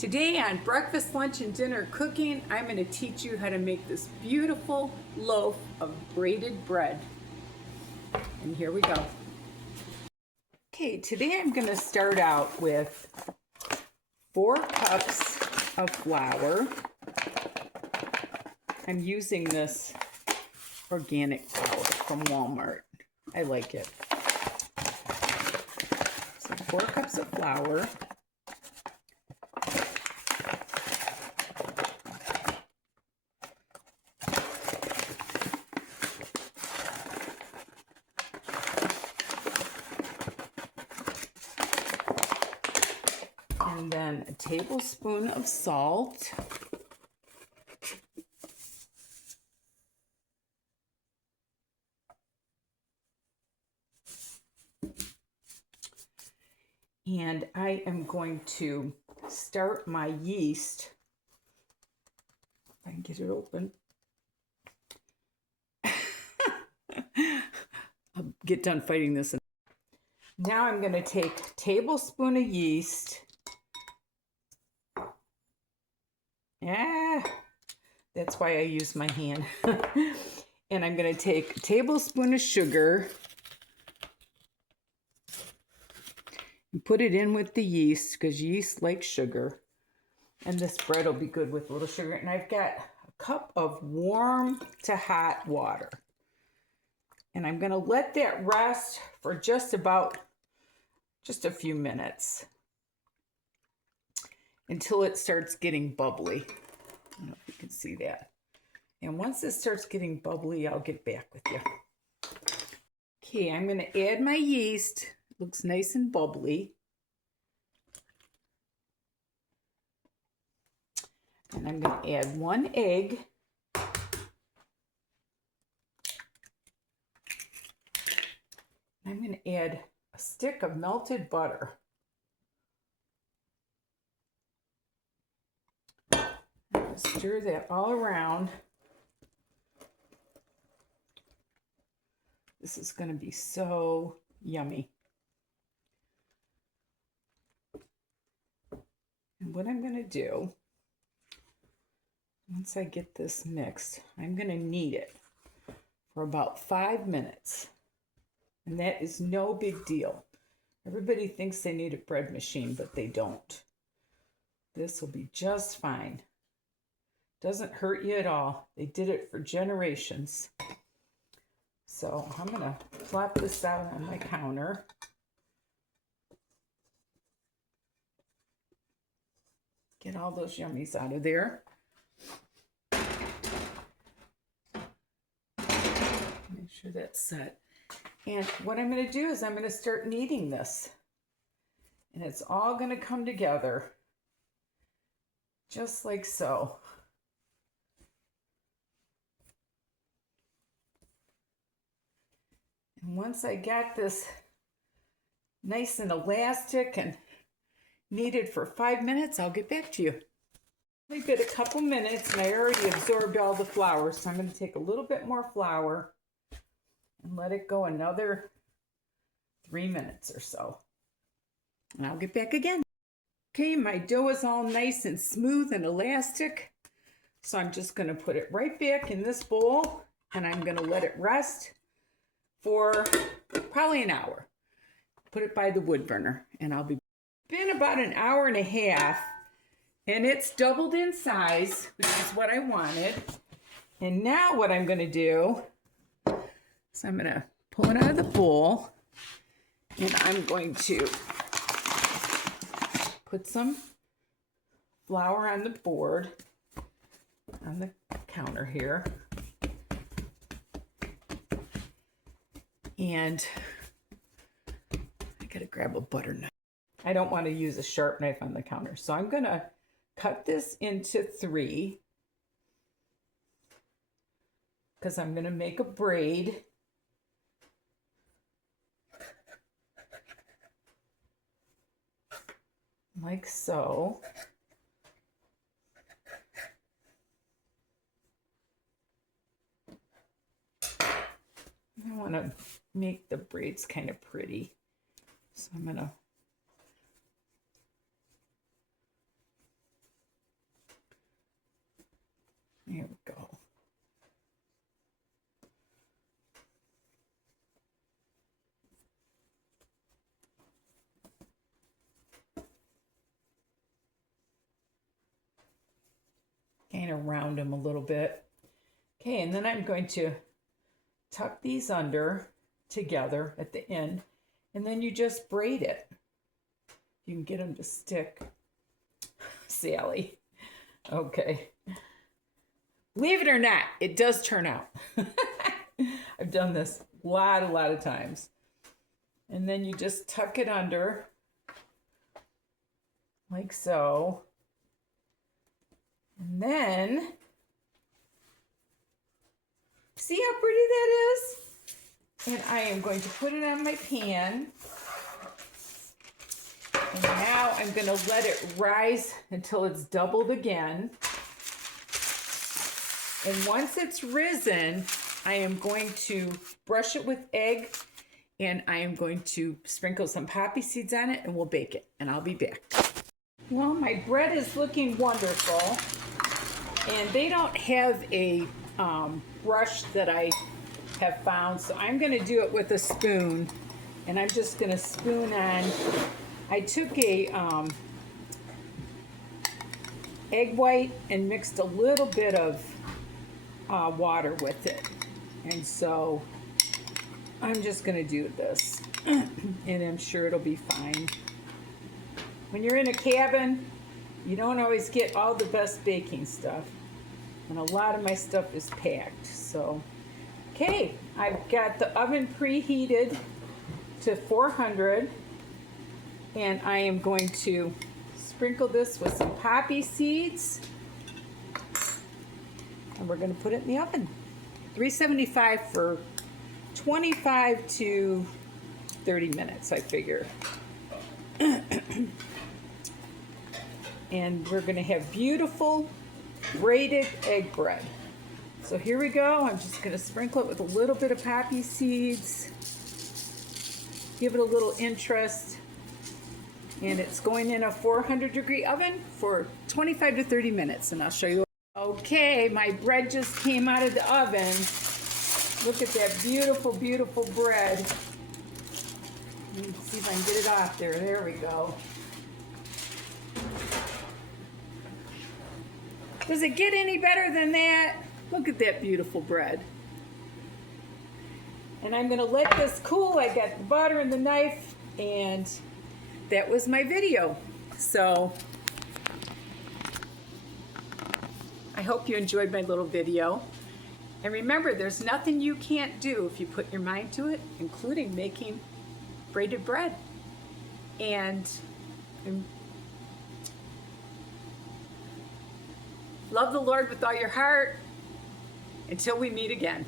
Today on Breakfast, Lunch, and Dinner Cooking, I'm going to teach you how to make this beautiful loaf of braided bread. And here we go. Okay, today I'm going to start out with 4 cups of flour. I'm using this organic flour from Walmart. I like it. So 4 cups of flour. And then a tablespoon of salt. And I am going to start my yeast. If I can get it open. I'll get done fighting this. Now I'm going to take a tablespoon of yeast. Yeah, that's why I use my hand. And I'm going to take a tablespoon of sugar and put it in with the yeast because yeast likes sugar. And this bread will be good with a little sugar. And I've got a cup of warm to hot water. And I'm going to let that rest for just a few minutes until it starts getting bubbly. I don't know if you can see that. And once it starts getting bubbly, I'll get back with you. Okay, I'm going to add my yeast. It looks nice and bubbly. And I'm going to add 1 egg. I'm going to add a stick of melted butter. Stir that all around. This is going to be so yummy. And what I'm going to do, once I get this mixed, I'm going to knead it for about 5 minutes. And that is no big deal. Everybody thinks they need a bread machine, but they don't. This will be just fine. Doesn't hurt you at all. They did it for generations. So I'm going to plop this out on my counter. Get all those yummies out of there. Make sure that's set. And what I'm going to do is I'm going to start kneading this. And it's all going to come together just like so. And once I got this nice and elastic and kneaded for 5 minutes, I'll get back to you. I've been a couple minutes and I already absorbed all the flour, so I'm going to take a little bit more flour and let it go another 3 minutes or so. And I'll get back again. Okay, my dough is all nice and smooth and elastic. So I'm just going to put it right back in this bowl and I'm going to let it rest for probably an hour. Put it by the wood burner and I'll be been about an hour and a half and it's doubled in size, which is what I wanted. And now what I'm going to do is I'm going to pull it out of the bowl and I'm going to put some flour on the board on the counter here. And I gotta grab a butter knife. I don't want to use a sharp knife on the counter. So I'm gonna cut this into 3 because I'm gonna make a braid. Like so. I want to make the braids kind of pretty. So I'm going to There we go. Kind of round them a little bit. Okay, and then I'm going to tuck these under together at the end, and then you just braid it. You can get them to stick. Sally. Okay. Believe it or not, it does turn out. I've done this a lot of times. And then you just tuck it under like so. And then, see how pretty that is? And I am going to put it on my pan. And now I'm going to let it rise until it's doubled again. And once it's risen, I am going to brush it with egg, and I am going to sprinkle some poppy seeds on it, and we'll bake it. And I'll be back. Well, my bread is looking wonderful. And they don't have a brush that I have found, so I'm going to do it with a spoon. And I'm just going to spoon on. I took a egg white and mixed a little bit of water with it. And so I'm just going to do this. And I'm sure it'll be fine. When you're in a cabin, you don't always get all the best baking stuff. And a lot of my stuff is packed. So, okay, I've got the oven preheated to 400. And I am going to sprinkle this with some poppy seeds. And we're going to put it in the oven. 375 for 25 to 30 minutes, I figure. And we're going to have beautiful braided egg bread. So here we go. I'm just going to sprinkle it with a little bit of poppy seeds. Give it a little interest. And it's going in a 400-degree oven for 25 to 30 minutes. And I'll show you. Okay, my bread just came out of the oven. Look at that beautiful, beautiful bread. Let me see if I can get it off there. There we go. Does it get any better than that? Look at that beautiful bread. And I'm going to let this cool. I got the butter and the knife, and that was my video. So I hope you enjoyed my little video. And remember, there's nothing you can't do if you put your mind to it, including making braided bread. And love the Lord with all your heart. Until we meet again.